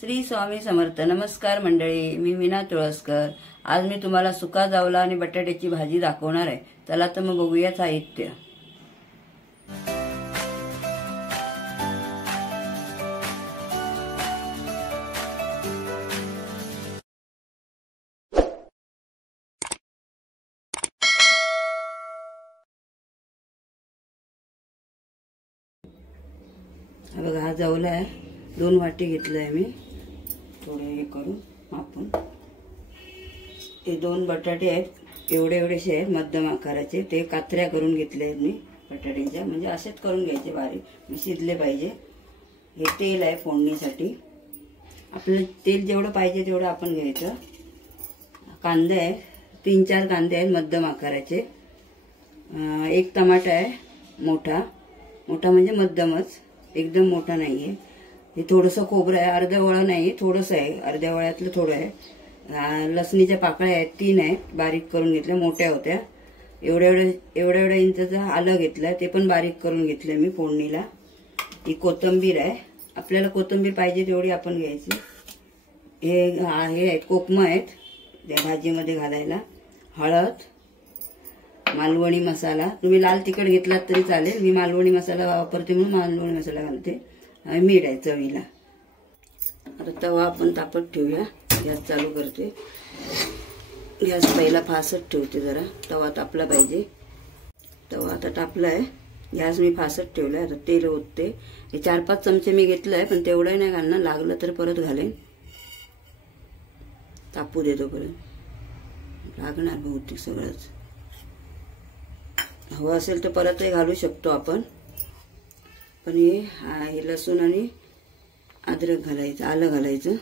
श्री स्वामी समर्थ. नमस्कार मंडळी, मी मीना तुळसकर. आज मी तुम्हाला सुका जावला आणि बटाट्याची भाजी दाखवणार आहे. चला तर मग बघूया साहित्य. हा बघा, हा जावला आहे. 2 वाटी घेतलाय मी. थोडे हे करून मापून. हे 2 बटाटे आहेत, एवढे एवढेसे आहेत, मध्यम आकाराचे. ते कात्र्या करून घेतले आहेत मी बटाट्याच्या. म्हणजे असेच करून घ्यायचे, बारीक शिजले पाहिजे. हे तेल आहे फोडणीसाठी. आपल्याला तेल जेवढं पाहिजे तेवढं आपण घ्यायचं. कांदे आहे, 3-4 कांदे आहेत मध्यम आकाराचे. 1 टमाटा आहे, मोठा मोठा म्हणजे मध्यमच, एकदम मोठा नाहीये. हे थोडंसं खोबरं आहे, अर्ध्या वळा नाही, थोडंसं आहे, अर्ध्या वळ्यातलं थोडं आहे. लसणीच्या पाकळ्या आहेत, 3 आहेत, बारीक करून घेतल्या, मोठ्या होत्या. एवढ्या इंचाचं आलं घेतलं, ते पण बारीक करून घेतलं मी फोडणीला. ही कोथिंबीर आहे, आपल्याला कोथिंबीर पाहिजे तेवढी आपण घ्यायची. हे आहेत कोकमं आहेत त्या भाजीमध्ये घालायला. हळद, मालवणी मसाला, तुम्ही लाल तिखट घेतलात तरी चालेल. मी मालवणी मसाला वापरते म्हणून मालवणी मसाला घालते. मीठ आहे चवीला. आता तवा आपण तापत ठेवूया. गॅस चालू करते. गॅस पहिला फासट ठेवते, जरा तवा तापला पाहिजे. तवा आता तापला आहे, गॅस मी फासट ठेवलाय. आता तेल ओतते. हे 4-5 चमचे मी घेतलंय, पण तेवढं नाही घालणार, लागलं तर परत घालेन. तापू देतो परत, लागणार बहुतेक सगळंच. हवं असेल तर परतही घालू शकतो आपण. पण हे लसूण आणि अद्रक घालायचं, आलं घालायचं.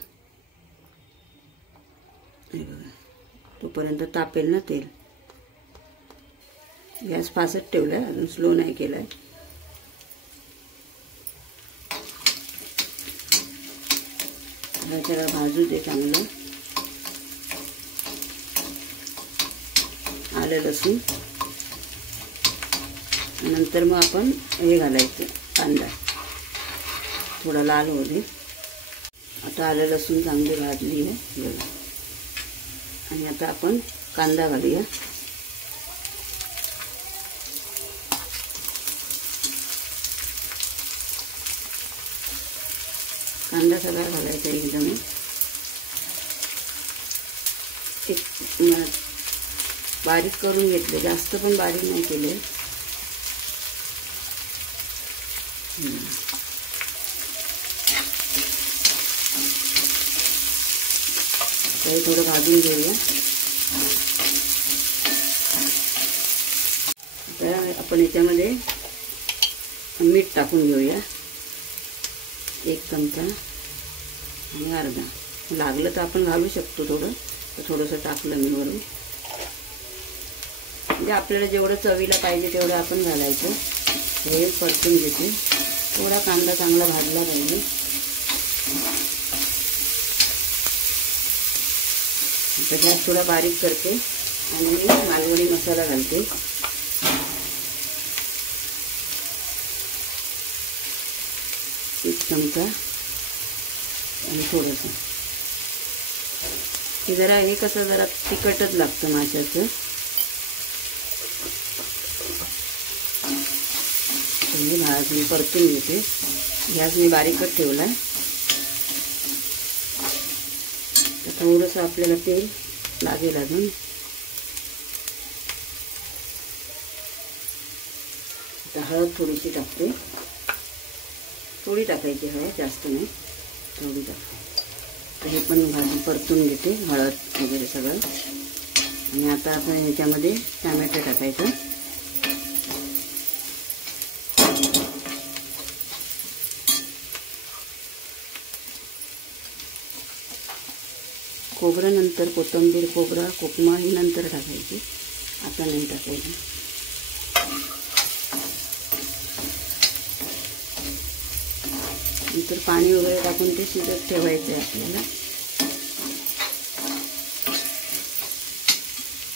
हे बघा, तोपर्यंत तापेल ना तेल. गॅस फासट ठेवलाय, अजून स्लो नाही केलाय. त्याला भाजू दे चांगलं. आलं लसूण. नंतर मग आपण हे घालायचं, कांदा थोडा लाल होऊ दे. आता आलं लसूण चांगली भाजली आहे बघा. आणि आता आपण कांदा घालूया. कांदा सगळा घालायचा एकदम. बारीक करून घेतले, जास्त पण बारीक नाही केले. हे थोडं भाजून घेऊया. तर आपण याच्यामध्ये मीठ टाकून घेऊया. 1 चमचा आणि अर्धा. लागलं तर आपण घालू शकतो थोडं. तर थोडंसं टाकलं मी वरून. म्हणजे आपल्याला जेवढं चवीला पाहिजे तेवढं आपण घालायचं. हे परतून घेते. थोडा कांदा चांगला भाजला पाहिजे. आता गॅस थोडा बारीक करते आणि मी मालवणी मसाला घालते. 1 चमचा आणि थोडंसं. हे जरा हे कसं जरा तिखटच लागतं माशाचं. मी परतून घेते. गॅस मी बारीकच ठेवलाय. थोडंसं आपल्याला तेल लागेल अजून. आता हळद थोडीशी टाकते. थोडी टाकायची हळद, जास्त नाही, थोडी टाकते. हे पण भाजी परतून घेते, हळद वगैरे सगळं. आणि आता आपण ह्याच्यामध्ये टोमॅटो टाकायचं. खोबरं नंतर, कोथिंबीर, खोबरा, कोकमा ही नंतर टाकायची, आता नाही टाकायची. नंतर पाणी वगैरे टाकून ते शिजत ठेवायचं आहे आपल्याला.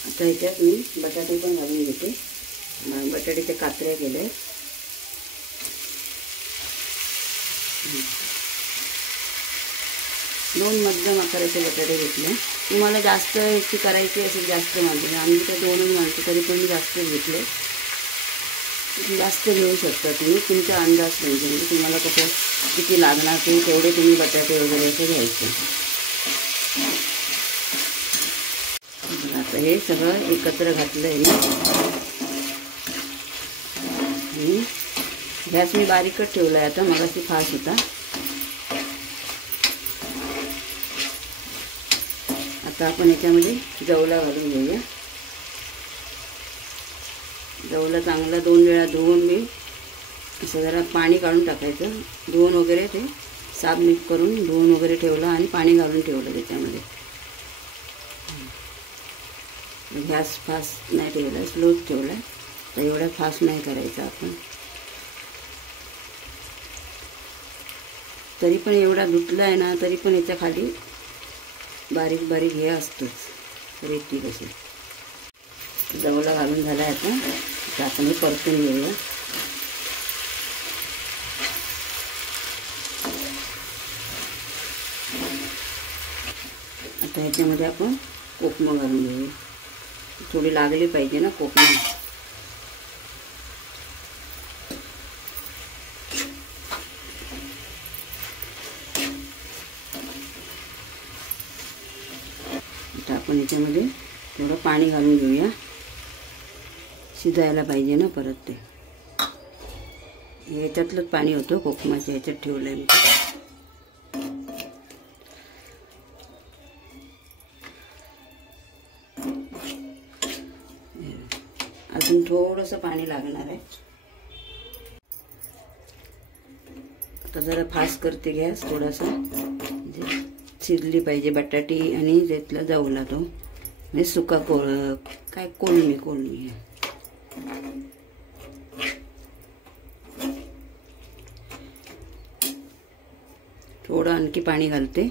आता ह्याच्यात मी बटाटे पण घालून घेते. बटाट्याच्या कात्र्या केल्या. 2 मध्यम आकाराचे बटाटे घेतले. तुम्हाला जास्त ह्याची करायची असेल जास्त माणसं, आम्ही तर 2च माणसं तरी पण मी जास्तच घेतले. जास्त घेऊ शकता तुम्ही, तुमचा अंदाज म्हणजे तुम्हाला कसं किती लागणार ते तेवढे तुम्ही बटाटे वगैरे असं घ्यायचे. आता हे सगळं एकत्र घातलं आहे मी. गॅस मी बारीकच ठेवला आहे आता, मगाशी फास्ट होता. आता आपण याच्यामध्ये जवला घालून घेऊया. जवला चांगला 2 वेळा धुवून मी असं जरा पाणी काढून टाकायचं. धुवून वगैरे ते साफ मीठ करून धुवून वगैरे ठेवलं आणि पाणी घालून ठेवलं त्याच्यामध्ये. गॅस फास्ट नाही ठेवला, स्लोच ठेवला. तर एवढा फास्ट नाही करायचा आपण. तरी पण एवढा धुतला आहे ना, तरी पण याच्या खाली बारीक बारीक हे असतंच रेती कशी. जवला घालून झाला आहे आता आपण हे परतून घेऊया. आता ह्याच्यामध्ये आपण कोकमं घालून घेऊया. थोडी लागली पाहिजे ना कोकमं. आता आपण याच्यामध्ये थोडं पाणी घालून घेऊया. शिजायला पाहिजे ना परत ते. ह्याच्यातलंच पाणी होतं कोकमाच्या ह्याच्यात ठेवलं आहे मी. अजून थोडंसं पाणी लागणार आहे. आता जरा फास्ट करते गॅस थोडासा, म्हणजे शिजली पाहिजे बटाटी आणि त्यातला जवला तो, म्हणजे सुका कोळमी. थोडं आणखी पाणी घालते.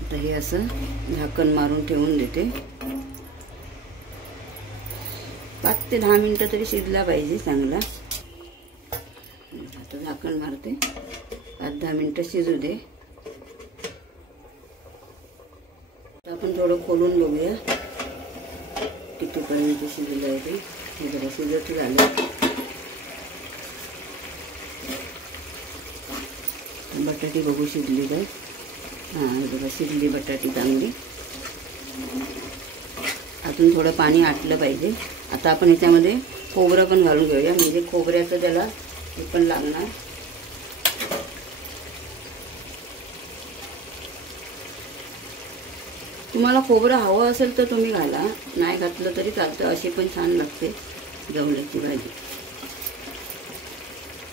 आता हे असं झाकण मारून ठेवून देते. 5 ते 10 मिनिटं तरी शिजला पाहिजे चांगला. आता झाकण मारते, 5-10 मिनिटं शिजू दे. आपण थोडं खोलून बघूया कितीपर्यंत शिजलं आहे ते. हे जरा शिजत झालं. बटाटी बघू शिजली काय. हां हे बघा शिजली बटाटी चांगली. अजून थोडं पाणी आटलं पाहिजे. आता आपण ह्याच्यामध्ये खोबरं पण घालून घेऊया, म्हणजे खोबऱ्याचं त्याला हे पण लागणार. तुम्हाला खोबरं हवं असेल तर तुम्ही घाला, नाही घातलं तरी चालतं. अशी पण छान लागते जवल्याची भाजी.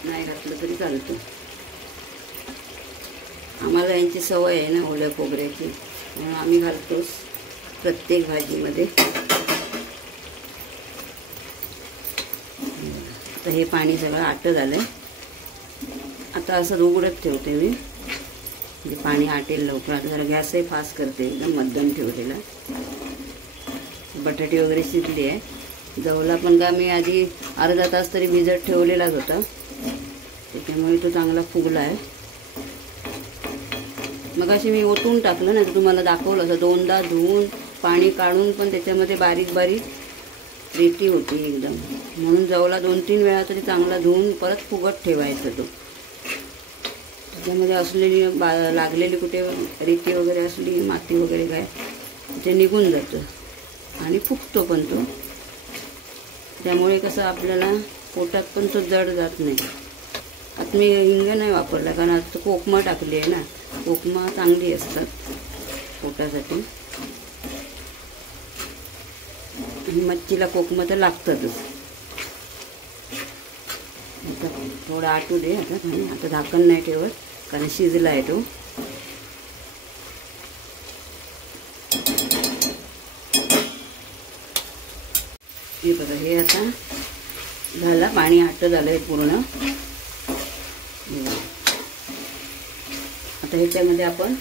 नाही घातलं तरी चालतं. आम्हाला यांची सवय आहे ना ओल्या खोबऱ्याची, म्हणून आम्ही घालतोच प्रत्येक भाजीमध्ये. आता हे पाणी सगळं आटं झालं आहे. आता असं उघडत ठेवते मी, म्हणजे पाणी आटेल लवकर. आता जरा गॅसही फास्ट करते, एकदम मध्यम ठेवलेला. बटाटे वगैरे शिजली आहे. जवला पण का मी आधी अर्धा तास तरी भिजत ठेवलेलाच होता, त्याच्यामुळे तो चांगला फुगला आहे. मग अशी मी ओतून टाकलं ना, तर तुम्हाला दाखवलं असं 2दा धुवून पाणी काढून, पण त्याच्यामध्ये बारीक बारीक रेती होती एकदम. म्हणून जवला 2-3 वेळा तरी चांगला धुवून परत फुगत ठेवायचा तो. त्याच्यामध्ये असलेली लागलेली कुठे रेती वगैरे असली, माती वगैरे काय, ते निघून जातं आणि फुगतो पण तो. त्यामुळे कसं आपल्याला पोटात पण तो जड जात नाही. आता मी हिंग नाही वापरला, कारण आता कोकमा टाकली आहे ना. कोकमा चांगली असतात पोटासाठी. मच्छीला कोकमा तर लागतातच. आता थोडं आटू दे. आता झाकण नाही ठेवत, कारण शिजला आहे तो. हे बघा, हे आता झाला, पाणी आटं झालं आहे पूर्ण. आता ह्याच्यामध्ये आपण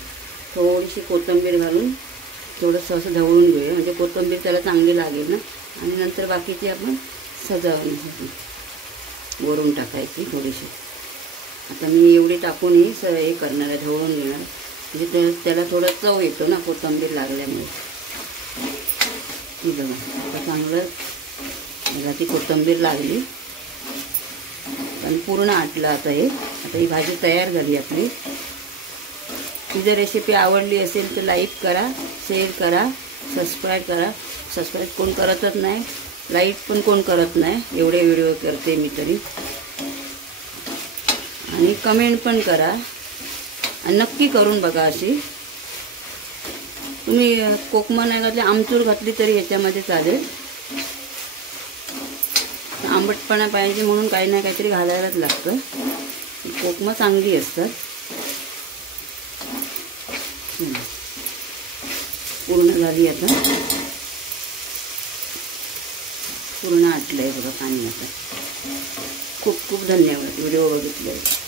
थोडीशी कोथिंबीर घालून थोडंसं असं ढवळून घेऊया, म्हणजे कोथिंबीर त्याला चांगली लागेल ना. आणि नंतर बाकीची आपण सजावण्यासाठी वरून टाकायची थोडीशी. आता मी एवढी टाकून हे करणार आहे, ढवळून घेणार, म्हणजे त्याला थोडं चव येतो ना कोथिंबीर लागल्यामुळे. ही बघा आता चांगलं मला ती कोथिंबीर लागली आणि पूर्ण आटलं. आता ही भाजी तयार झाली आपली. ही जर रेसिपी आवडली असेल तर लाईक करा, शेअर करा, सबस्क्राईब करा. सबस्क्राईब कोण करतच नाही, लाईक पण कोण करत नाही, एवढे व्हिडिओ करते मी तरी. आणि कमेंट पण करा आणि नक्की करून बघा. अशी तुम्ही कोकमा नाही घातली, आमचूर घातली तरी याच्यामध्ये चालेल. आंबटपणा पाहिजे म्हणून काही ना काहीतरी घालायलाच लागतं. कोकमा चांगली असतात. पूर्ण झाली आता, पूर्ण आटलंय बघा पाणी. आता खूप खूप धन्यवाद व्हिडिओ बघितल्यावर.